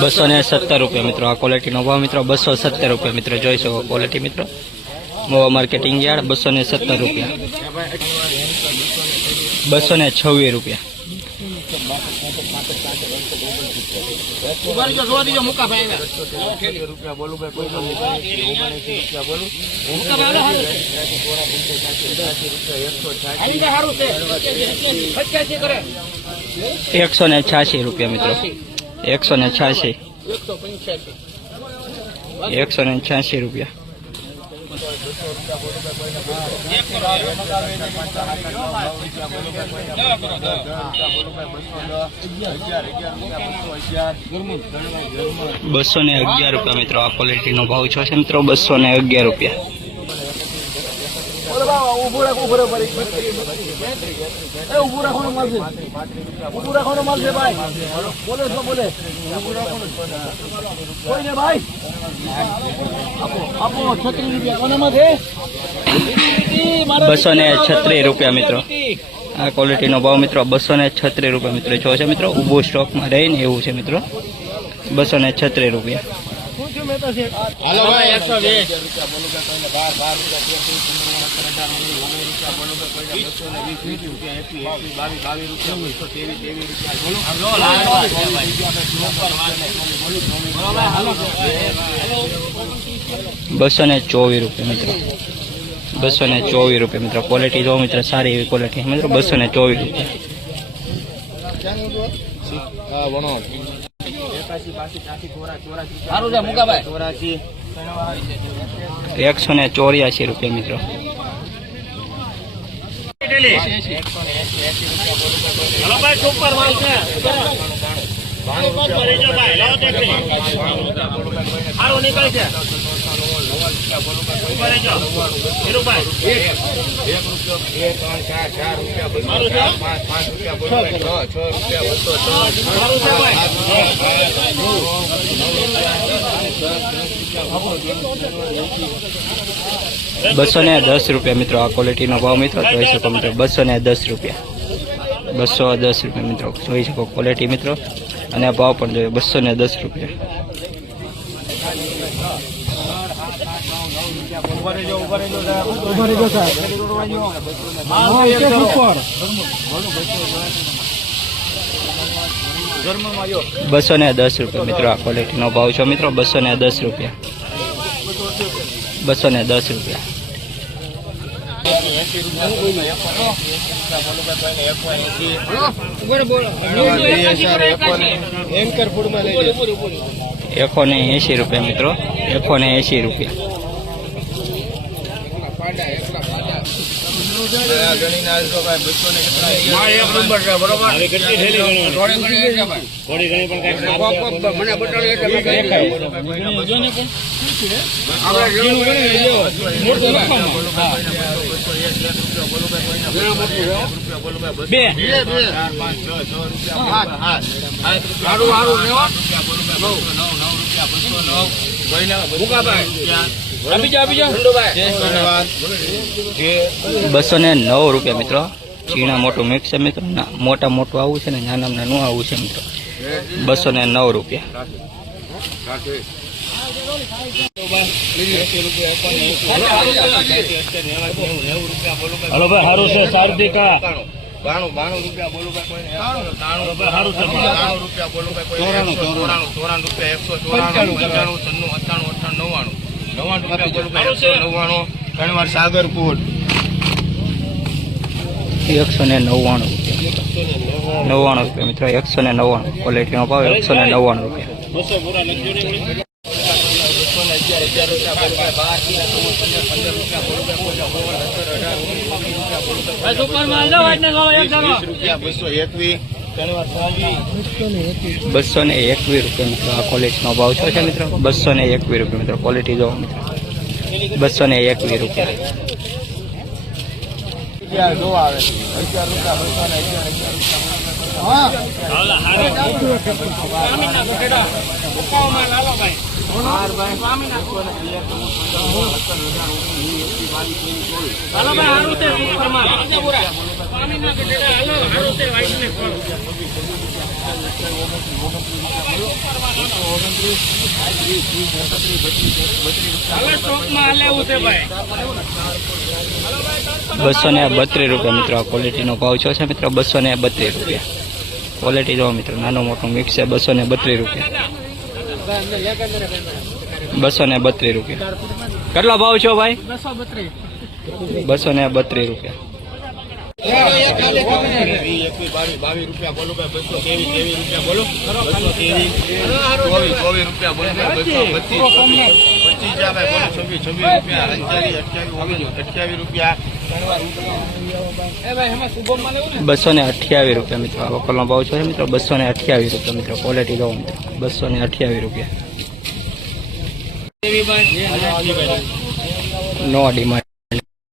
₹270 મિત્રો આ ક્વોલિટીનો ભાવ મિત્રો ₹270 મિત્રો જોઈ શકો ક્વોલિટી મિત્રો મોવા માર્કેટિંગ યાર્ડ ₹270 ₹226 ₹186 મિત્રો 186 ₹186 ₹211 મિત્રો આ ક્વોલિટીનો ભાવ છે મિત્રો ₹211 ₹236 મિત્રો આ ક્વોલિટીનો ભાવ મિત્રો ₹236 મિત્રો જો છે મિત્રો ઉભો સ્ટોકમાં રહીને એવું છે મિત્રો ₹236 ₹224 મિત્રો ₹224 મિત્રો ક્વોલિટી જો મિત્રો સારી એવી ક્વોલિટી મિત્રો ₹224 ₹184 મિત્રો ₹210 મિત્રો આ ક્વોલિટીનો ભાવ મિત્રો જોઈ શકો મિત્રો ₹210 મિત્રો જોઈ શકો ક્વોલિટી મિત્રો અને આ ભાવ પણ જોઈએ ₹210 ₹210 મિત્રો આ ક્વોલિટીનો ભાવ છે મિત્રો ₹210 ₹210 ₹180 મિત્રો ₹180 ₹209 મિત્રો ચીણા મોટું મિક્સ છે મિત્રો મોટા મોટું આવું છે ને નાના નાનું આવું છે મિત્રો ₹209 હલો ભાઈ સારું છે સાર્દિકા ₹92 બોલો ભાઈ ₹93 સાગરપુર 199 મિત્રો 199 ક્વોલિટીનો ભાવ ₹199 ₹221 મિત્રો આ ક્વોલિટીનો ભાવ છે મિત્રો ₹221 મિત્રો ક્વોલિટી જો મિત્રો ₹221 ₹11 બસો ને 32 રૂપિયા મિત્રો આ ક્વોલિટીનો ભાવ છો છે મિત્રો 232 રૂપિયા ક્વોલિટી જો મિત્રો નાનો મોટો મિક્સ છે 232 રૂપિયા 232 રૂપિયા કેટલો ભાવ છો ભાઈ 232 રૂપિયા ₹22 રૂપિયા બોલો ભાઈ 223 રૂપિયા બોલો 223 રૂપિયા બોલો ભાઈ 225 જા ભાઈ બોલો 26 રૂપિયા 28 રૂપિયા 228 રૂપિયા મિત્રો આ વકલનો ભાવ છે મિત્રો 228 રૂપિયા મિત્રો ક્વોલિટી જો મિત્રો 228 રૂપિયા નો ડિમાન્ડ